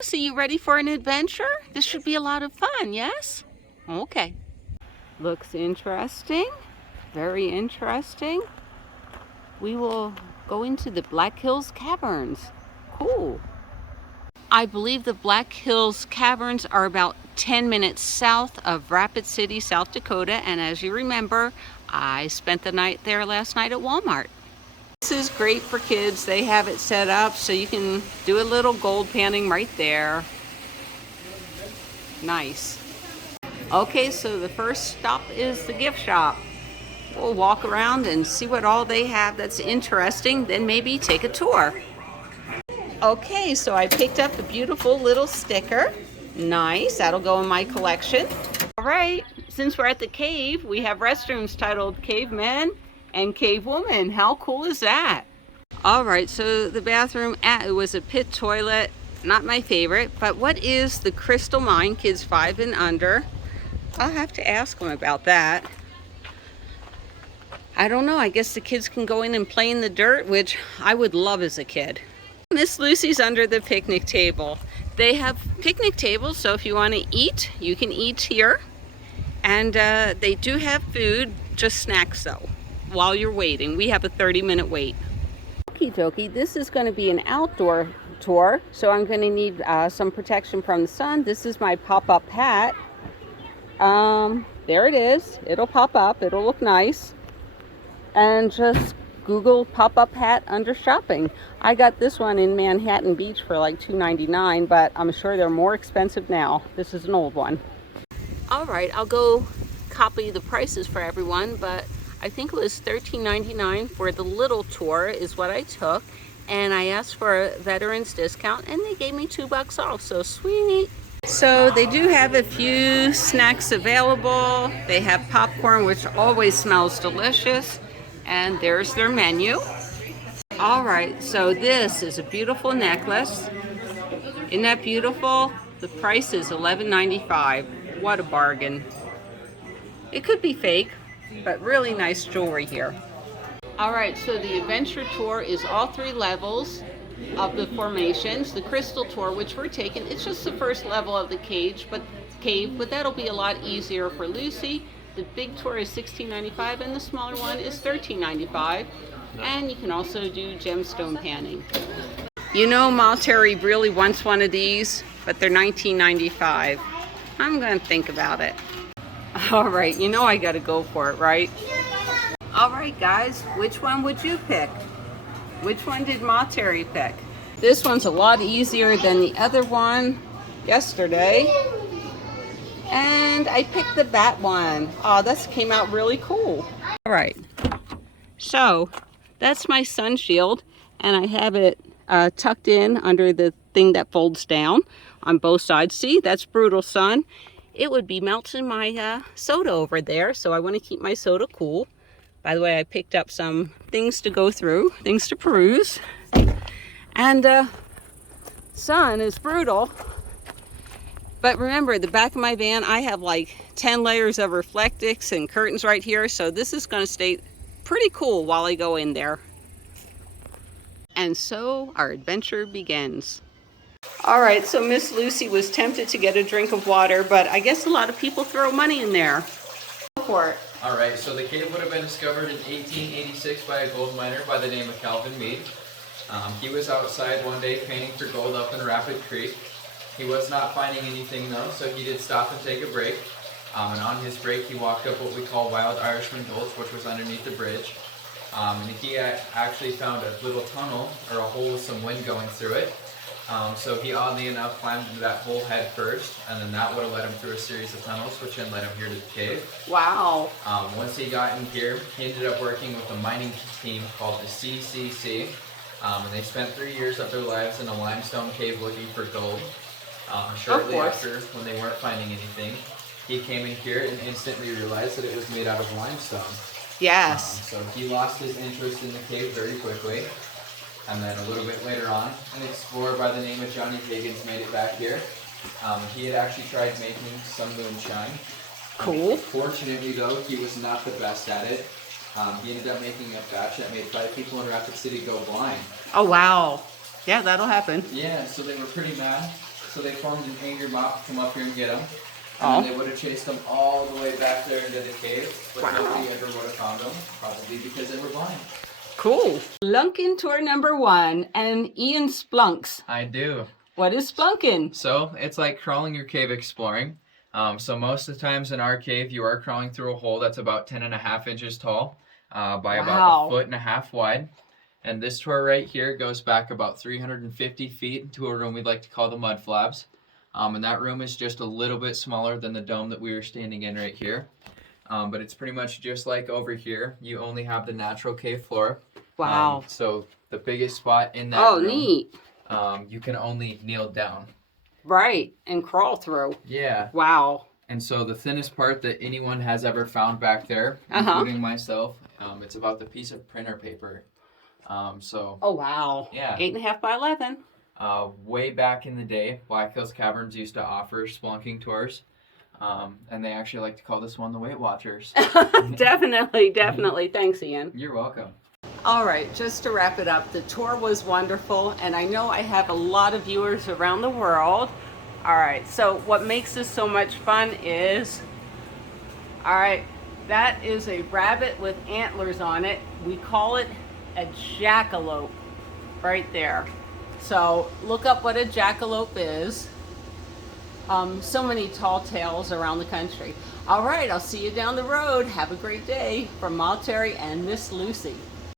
So you ready for an adventure? This should be a lot of fun, yes? Okay. Looks interesting. Very interesting. We will go into the Black Hills Caverns. Cool. I believe the Black Hills Caverns are about 10 minutes south of Rapid City, South Dakota. And as you remember, I spent the night there last night at Walmart. This is great for kids. They have it set up so you can do a little gold panning right there. Nice. Okay, so the first stop is the gift shop. We'll walk around and see what all they have that's interesting, then maybe take a tour. Okay, so I picked up a beautiful little sticker. Nice, that'll go in my collection. All right, since we're at the cave, we have restrooms titled Cavemen and Cave Woman. How cool is that? All right, so the bathroom, it was a pit toilet. Not my favorite, but what is the Crystal Mine, kids 5 and under? I'll have to ask them about that. I don't know, I guess the kids can go in and play in the dirt, which I would love as a kid. Miss Lucy's under the picnic table. They have picnic tables, so if you want to eat, you can eat here. And they do have food, just snacks though, while you're waiting. We have a 30-minute wait. Okie dokie, this is going to be an outdoor tour, so I'm going to need some protection from the sun. This is my pop-up hat. There it is. It'll pop up. It'll look nice. And just Google pop-up hat under shopping. I got this one in Manhattan Beach for like $2.99, but I'm sure they're more expensive now. This is an old one. All right, I'll go copy the prices for everyone, but I think it was $13.99 for the little tour is what I took. And I asked for a veterans discount and they gave me $2 off, so sweet. So they do have a few snacks available. They have popcorn, which always smells delicious. And there's their menu. All right, so this is a beautiful necklace. Isn't that beautiful? The price is $11.95. What a bargain. It could be fake, but really nice jewelry here. All right, so the adventure tour is all 3 levels of the formations. The crystal tour, which we're taking, it's just the first level of the cave, but that'll be a lot easier for Lucy. The big tour is $16.95 and the smaller one is $13.95. And you can also do gemstone panning. You know, Ma Terry really wants one of these, but they're $19.95. I'm gonna think about it. All right, you know I gotta go for it, right? All right, guys, which one would you pick? Which one did Ma Terry pick? This one's a lot easier than the other one yesterday. And I picked the bat one. Oh, this came out really cool. All right, so that's my sun shield, and I have it tucked in under the thing that folds down on both sides. See, that's brutal sun. It would be melting my soda over there, so I want to keep my soda cool. By the way, I picked up some things to go through, things to peruse. And sun is brutal. But remember, the back of my van, I have like 10 layers of reflectics and curtains right here, so this is going to stay pretty cool while I go in there. And so our adventure begins. All right, so Miss Lucy was tempted to get a drink of water, but I guess a lot of people throw money in there. Go for it. All right, so the cave would have been discovered in 1886 by a gold miner by the name of Calvin Meade. He was outside one day painting for gold up in Rapid Creek. He was not finding anything though, so he did stop and take a break. And on his break, he walked up what we call Wild Irishman Gulch, which was underneath the bridge. And he actually found a little tunnel, or a hole with some wind going through it. So he oddly enough climbed into that hole head first, and then that would have led him through a series of tunnels, which then led him here to the cave. Wow. Once he got in here, he ended up working with a mining team called the CCC. And they spent 3 years of their lives in a limestone cave looking for gold. Shortly after, when they weren't finding anything, he came in here and instantly realized that it was made out of limestone. Yes. So he lost his interest in the cave very quickly. And then a little bit later on, an explorer by the name of Johnny Higgins made it back here. He had actually tried making some moonshine. Cool. Fortunately though, he was not the best at it. He ended up making a batch that made 5 people in Rapid City go blind. Oh, wow. Yeah, that'll happen. Yeah, so they were pretty mad. So they formed an angry mob to come up here and get them. Oh. And then they would have chased them all the way back there into the cave, but Wow. nobody ever would have found them, probably because they were blind. Cool. Lunkin tour number 1, and Ian splunks. I do. What is splunking? So it's like crawling your cave exploring. So most of the times in our cave, you are crawling through a hole that's about 10.5 inches tall by about 1.5 feet wide. And this tour right here goes back about 350 feet to a room we'd like to call the Mud Flabs. And that room is just a little bit smaller than the dome that we were standing in right here. But it's pretty much just like over here. You only have the natural cave floor. Wow. So the biggest spot in that room, neat. you can only kneel down. Right, and crawl through. Yeah. Wow. And so the thinnest part that anyone has ever found back there, including myself, it's about the piece of printer paper. Oh, wow. Yeah. 8.5 by 11. Way back in the day, Black Hills Caverns used to offer spelunking tours. And they actually like to call this one the Weight Watchers. Definitely, definitely. Thanks, Ian. You're welcome. All right, just to wrap it up, the tour was wonderful, and I know I have a lot of viewers around the world. All right, so what makes this so much fun is, all right, that is a rabbit with antlers on it. We call it a jackalope right there. So look up what a jackalope is. So many tall tales around the country. All right, I'll see you down the road. Have a great day. From Ma Terry and Miss Lucy.